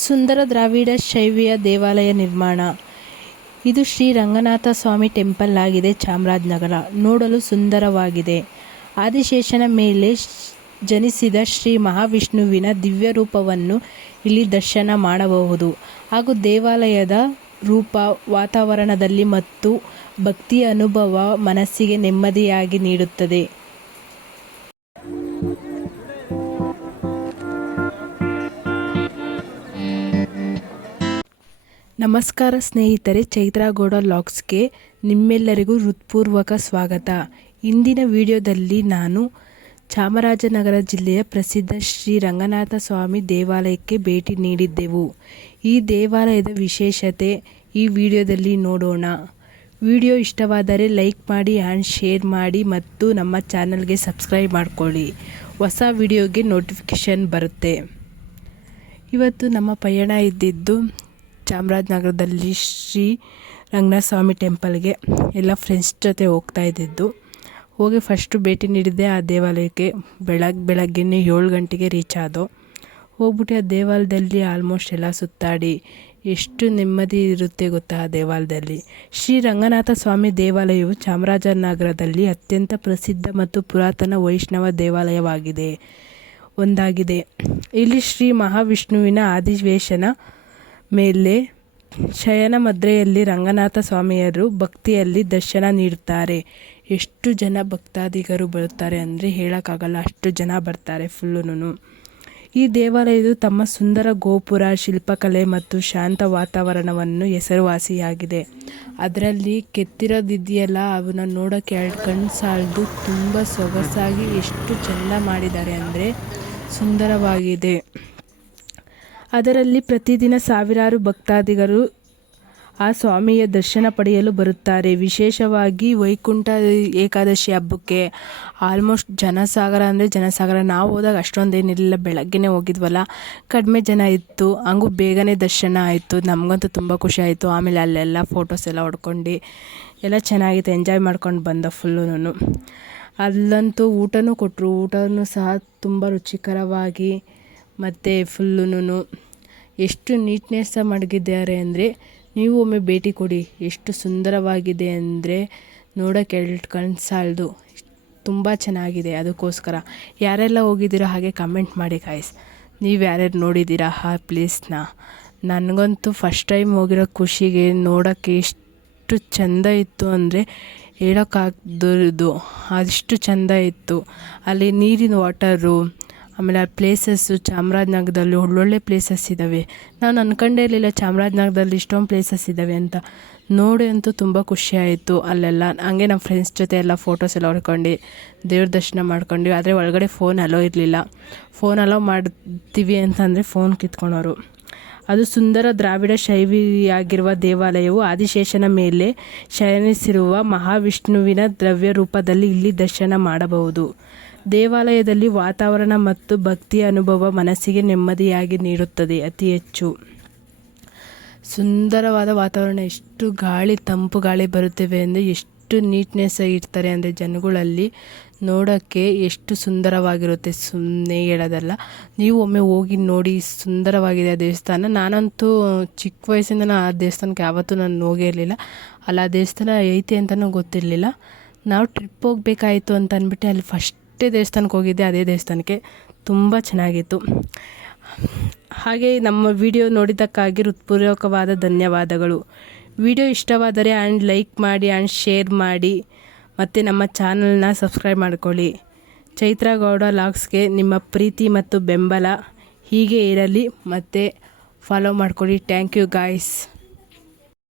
ಸುಂದರ ದ್ರಾವಿಡ ಶೈವಿಯ ದೇವಾಲಯ ನಿರ್ಮಾಣ. ಇದು ಶ್ರೀ ರಂಗನಾಥ ಸ್ವಾಮಿ ಟೆಂಪಲ್ ಆಗಿದೆ. ಚಾಮರಾಜನಗರ. ನೋಡಲು ಸುಂದರವಾಗಿದೆ. ಆದಿಶೇಷನ ಮೇಲೆ ಜನಿಸಿದ ಶ್ರೀ ಮಹಾವಿಷ್ಣುವಿನ ದಿವ್ಯ ರೂಪವನ್ನು ಇಲ್ಲಿ ದರ್ಶನ ಮಾಡಬಹುದು. ಹಾಗೂ ದೇವಾಲಯದ ರೂಪ ವಾತಾವರಣದಲ್ಲಿ ಮತ್ತು ಭಕ್ತಿಯ ಅನುಭವ ಮನಸ್ಸಿಗೆ ನೆಮ್ಮದಿಯಾಗಿ ನೀಡುತ್ತದೆ. ನಮಸ್ಕಾರ ಸ್ನೇಹಿತರೆ, ಚೈತ್ರಾ ಗೌಡ ವ್ಲಾಗ್ಸ್ಗೆ ನಿಮ್ಮೆಲ್ಲರಿಗೂ ಹೃತ್ಪೂರ್ವಕ ಸ್ವಾಗತ. ಇಂದಿನ ವಿಡಿಯೋದಲ್ಲಿ ನಾನು ಚಾಮರಾಜನಗರ ಜಿಲ್ಲೆಯ ಪ್ರಸಿದ್ಧ ಶ್ರೀ ರಂಗನಾಥ ಸ್ವಾಮಿ ದೇವಾಲಯಕ್ಕೆ ಭೇಟಿ ನೀಡಿದ್ದೆವು. ಈ ದೇವಾಲಯದ ವಿಶೇಷತೆ ಈ ವಿಡಿಯೋದಲ್ಲಿ ನೋಡೋಣ. ವಿಡಿಯೋ ಇಷ್ಟವಾದರೆ ಲೈಕ್ ಮಾಡಿ ಆ್ಯಂಡ್ ಶೇರ್ ಮಾಡಿ ಮತ್ತು ನಮ್ಮ ಚಾನಲ್ಗೆ ಸಬ್ಸ್ಕ್ರೈಬ್ ಮಾಡಿಕೊಳ್ಳಿ. ಹೊಸ ವಿಡಿಯೋಗೆ ನೋಟಿಫಿಕೇಷನ್ ಬರುತ್ತೆ. ಇವತ್ತು ನಮ್ಮ ಪಯಣ ಇದ್ದಿದ್ದು ಚಾಮರಾಜನಗರದಲ್ಲಿ ಶ್ರೀ ರಂಗನಾಥ ಸ್ವಾಮಿ ಟೆಂಪಲ್ಗೆ ಎಲ್ಲ ಫ್ರೆಂಡ್ಸ್ ಜೊತೆ ಹೋಗ್ತಾ ಇದ್ದಿದ್ದು. ಹೋಗಿ ಫಸ್ಟು ಭೇಟಿ ನೀಡಿದ್ದೆ ಆ ದೇವಾಲಯಕ್ಕೆ. ಬೆಳಗ್ಗೆ 7 ಗಂಟೆಗೆ ರೀಚ್ ಆದೋ. ಹೋಗ್ಬಿಟ್ಟು ಆ ದೇವಾಲಯದಲ್ಲಿ ಆಲ್ಮೋಸ್ಟ್ ಎಲ್ಲ ಸುತ್ತಾಡಿ ಎಷ್ಟು ನೆಮ್ಮದಿ ಇರುತ್ತೆ ಗೊತ್ತಾ ಆ ದೇವಾಲಯದಲ್ಲಿ. ಶ್ರೀ ರಂಗನಾಥ ಸ್ವಾಮಿ ದೇವಾಲಯವು ಚಾಮರಾಜನಗರದಲ್ಲಿ ಅತ್ಯಂತ ಪ್ರಸಿದ್ಧ ಮತ್ತು ಪುರಾತನ ವೈಷ್ಣವ ದೇವಾಲಯವಾಗಿದೆ ಒಂದಾಗಿದೆ. ಇಲ್ಲಿ ಶ್ರೀ ಮಹಾವಿಷ್ಣುವಿನ ಆದಿಶೇಷನ ಮೇಲೆ ಶಯನ ಮುದ್ರೆಯಲ್ಲಿ ರಂಗನಾಥ ಸ್ವಾಮಿಯರು ಭಕ್ತಿಯಲ್ಲಿ ದರ್ಶನ ನೀಡುತ್ತಾರೆ. ಎಷ್ಟು ಜನ ಭಕ್ತಾದಿಗರು ಬರುತ್ತಾರೆ ಅಂದರೆ ಹೇಳೋಕ್ಕಾಗಲ್ಲ, ಅಷ್ಟು ಜನ ಬರ್ತಾರೆ ಫುಲ್ಲುನು. ಈ ದೇವಾಲಯವು ತಮ್ಮ ಸುಂದರ ಗೋಪುರ, ಶಿಲ್ಪಕಲೆ ಮತ್ತು ಶಾಂತ ವಾತಾವರಣವನ್ನು ಹೆಸರುವಾಸಿಯಾಗಿದೆ. ಅದರಲ್ಲಿ ಕೆತ್ತಿರೋದಿದೆಯಲ್ಲ, ಅವನ್ನ ನೋಡೋಕ್ಕೆ 2 ಕಣ್ಣು ಸಾಲದು. ತುಂಬ ಸೊಗಸಾಗಿ ಎಷ್ಟು ಚೆಂದ ಮಾಡಿದ್ದಾರೆ ಅಂದರೆ ಸುಂದರವಾಗಿದೆ. ಅದರಲ್ಲಿ ಪ್ರತಿದಿನ ಸಾವಿರಾರು ಭಕ್ತಾದಿಗರು ಆ ಸ್ವಾಮಿಯ ದರ್ಶನ ಪಡೆಯಲು ಬರುತ್ತಾರೆ. ವಿಶೇಷವಾಗಿ ವೈಕುಂಠ ಏಕಾದಶಿ ಹಬ್ಬಕ್ಕೆ ಆಲ್ಮೋಸ್ಟ್ ಜನಸಾಗರ ಅಂದರೆ ಜನಸಾಗರ. ನಾವು ಹೋದಾಗ ಅಷ್ಟೊಂದೇನಿರಲಿಲ್ಲ, ಬೆಳಗ್ಗೆನೇ ಹೋಗಿದ್ವಲ್ಲ, ಕಡಿಮೆ ಜನ ಇತ್ತು. ಹಂಗೂ ಬೇಗನೆ ದರ್ಶನ ಆಯಿತು. ನಮಗಂತೂ ತುಂಬ ಖುಷಿ ಆಯಿತು. ಆಮೇಲೆ ಅಲ್ಲೆಲ್ಲ ಫೋಟೋಸ್ ಎಲ್ಲ ಹೊಡ್ಕೊಂಡು ಎಲ್ಲ ಚೆನ್ನಾಗಿತ್ತು, ಎಂಜಾಯ್ ಮಾಡ್ಕೊಂಡು ಬಂದ ಫುಲ್ಲುನು. ಅಲ್ಲಂತೂ ಊಟನೂ ಕೊಟ್ಟರು. ಊಟನೂ ಸಹ ತುಂಬ ರುಚಿಕರವಾಗಿ ಮತ್ತು ಫುಲ್ಲುನು ಎಷ್ಟು ನೀಟ್ನೆಸ್ ಮಡಗಿದ್ದಾರೆ ಅಂದರೆ ನೀವು ಒಮ್ಮೆ ಭೇಟಿ ಕೊಡಿ. ಎಷ್ಟು ಸುಂದರವಾಗಿದೆ ಅಂದರೆ ನೋಡೋಕ್ಕೆ 2 ಕಣ್ಣು ಸಾಲದು. ತುಂಬ ಚೆನ್ನಾಗಿದೆ. ಅದಕ್ಕೋಸ್ಕರ ಯಾರೆಲ್ಲ ಹೋಗಿದ್ದೀರೋ ಹಾಗೆ ಕಮೆಂಟ್ ಮಾಡಿ ಗಾಯ್ಸ್. ನೀವು ಯಾರ್ಯಾರು ನೋಡಿದ್ದೀರಾ ಆ ಪ್ಲೇಸ್ನ. ನನಗಂತೂ ಫಸ್ಟ್ ಟೈಮ್ ಹೋಗಿರೋ ಖುಷಿಗೆ ನೋಡೋಕ್ಕೆ ಎಷ್ಟು ಚೆಂದ ಇತ್ತು ಅಂದರೆ ಹೇಳೋಕ್ಕಾಗ್ದು. ಅಷ್ಟು ಚೆಂದ ಇತ್ತು. ಅಲ್ಲಿ ನೀರಿನ ವಾಟರು, ಆಮೇಲೆ ಆ ಪ್ಲೇಸಸ್ಸು. ಚಾಮರಾಜನಗರದಲ್ಲಿ ಒಳ್ಳೊಳ್ಳೆ ಪ್ಲೇಸಸ್ ಇದ್ದಾವೆ. ನಾನು ಅಂದ್ಕೊಂಡೇ ಇರಲಿಲ್ಲ ಚಾಮರಾಜನಗರದಲ್ಲಿ ಇಷ್ಟೊಂದು ಪ್ಲೇಸಸ್ ಇದ್ದಾವೆ ಅಂತ. ನೋಡಿ ಅಂತೂ ತುಂಬ ಖುಷಿಯಾಯಿತು. ಅಲ್ಲೆಲ್ಲ ಹಂಗೆ ನಮ್ಮ ಫ್ರೆಂಡ್ಸ್ ಜೊತೆ ಎಲ್ಲ ಫೋಟೋಸ್ ಎಲ್ಲ ಹೊಡ್ಕೊಂಡು ದೇವ್ರ ದರ್ಶನ ಮಾಡ್ಕೊಂಡ್ವಿ. ಆದರೆ ಒಳಗಡೆ ಫೋನ್ ಅಲೋ ಇರಲಿಲ್ಲ. ಫೋನ್ ಅಲೋ ಮಾಡ್ತೀವಿ ಅಂತಂದರೆ ಫೋನ್ ಕಿತ್ಕೊಳೋರು. ಅದು ಸುಂದರ ದ್ರಾವಿಡ ಶೈಲಿಯಾಗಿರುವ ದೇವಾಲಯವು ಆದಿಶೇಷನ ಮೇಲೆ ಶಯನಿಸಿರುವ ಮಹಾವಿಷ್ಣುವಿನ ದ್ರವ್ಯ ರೂಪದಲ್ಲಿ ಇಲ್ಲಿ ದರ್ಶನ ಮಾಡಬಹುದು. ದೇವಾಲಯದಲ್ಲಿ ವಾತಾವರಣ ಮತ್ತು ಭಕ್ತಿಯ ಅನುಭವ ಮನಸ್ಸಿಗೆ ನೆಮ್ಮದಿಯಾಗಿ ನೀಡುತ್ತದೆ. ಅತಿ ಹೆಚ್ಚು ಸುಂದರವಾದ ವಾತಾವರಣ. ಎಷ್ಟು ಗಾಳಿ, ತಂಪು ಗಾಳಿ ಬರುತ್ತವೆ ಅಂದರೆ ಎಷ್ಟು ನೀಟ್ನೆಸ್ ಇರ್ತಾರೆ ಅಂದರೆ ಜನಗಳಲ್ಲಿ ನೋಡೋಕ್ಕೆ ಎಷ್ಟು ಸುಂದರವಾಗಿರುತ್ತೆ. ಸುಮ್ಮನೆ ಹೇಳೋದಲ್ಲ, ನೀವು ಒಮ್ಮೆ ಹೋಗಿ ನೋಡಿ. ಸುಂದರವಾಗಿದೆ ಆ ದೇವಸ್ಥಾನ. ನಾನಂತೂ ಚಿಕ್ಕ ವಯಸ್ಸಿಂದ ಆ ದೇವಸ್ಥಾನಕ್ಕೆ ಯಾವತ್ತೂ ನಾನು ಹೋಗೇ ಇರಲಿಲ್ಲ. ಅಲ್ಲ, ಆ ದೇವಸ್ಥಾನ ಐತೆ ಅಂತಲೂ ಗೊತ್ತಿರಲಿಲ್ಲ. ನಾವು ಟ್ರಿಪ್ ಹೋಗಬೇಕಾಯಿತು ಅಂತ ಅಂದ್ಬಿಟ್ಟು ಅಲ್ಲಿ ಫಸ್ಟ್ ದೇವಸ್ಥಾನಕ್ಕೆ ಹೋಗಿದ್ದೆ. ಅದೇ ದೇವಸ್ಥಾನಕ್ಕೆ ತುಂಬ ಚೆನ್ನಾಗಿತ್ತು. ಹಾಗೆ ನಮ್ಮ ವಿಡಿಯೋ ನೋಡಿದ್ದಕ್ಕಾಗಿ ಹೃತ್ಪೂರ್ವಕವಾದ ಧನ್ಯವಾದಗಳು. ವಿಡಿಯೋ ಇಷ್ಟವಾದರೆ ಆ್ಯಂಡ್ ಲೈಕ್ ಮಾಡಿ ಆ್ಯಂಡ್ ಶೇರ್ ಮಾಡಿ ಮತ್ತು ನಮ್ಮ ಚಾನಲ್ನ ಸಬ್ಸ್ಕ್ರೈಬ್ ಮಾಡ್ಕೊಳ್ಳಿ. ಚೈತ್ರಾ ಗೌಡ ವ್ಲಾಗ್ಸ್ಗೆ ನಿಮ್ಮ ಪ್ರೀತಿ ಮತ್ತು ಬೆಂಬಲ ಹೀಗೆ ಇರಲಿ ಮತ್ತು ಫಾಲೋ ಮಾಡ್ಕೊಳ್ಳಿ. Thank you guys.